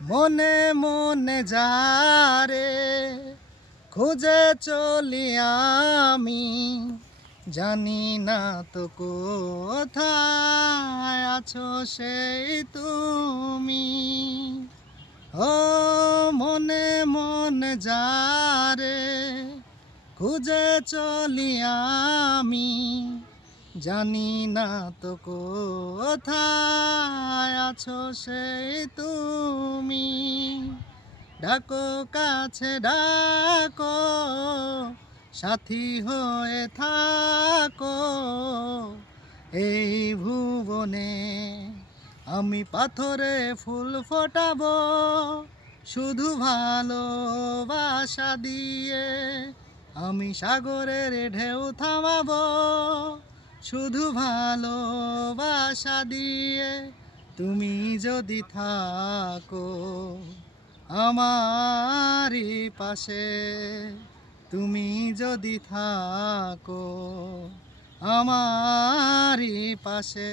মনে মনে যারে খুঁজে চলি আমি, জানি না তো কোথায় আছো সেই তুমি। ও মনে মনে যারে খুঁজে চলি আমি, জানি না তো কোথায় আছো সেই তুমি। ডাকো কাছে ডাকো, সাথী হয়ে থাকো, এই ভুবনে আমি পাথরে ফুল ফোটাবো, শুধু ভালোবাসা দিয়ে আমি সাগরের ঢেউ থামাবো, শুধু ভালোবাসা দিয়ে তুমি যদি থাকো আমারই পাশে, তুমি যদি থাকো আমারই পাশে।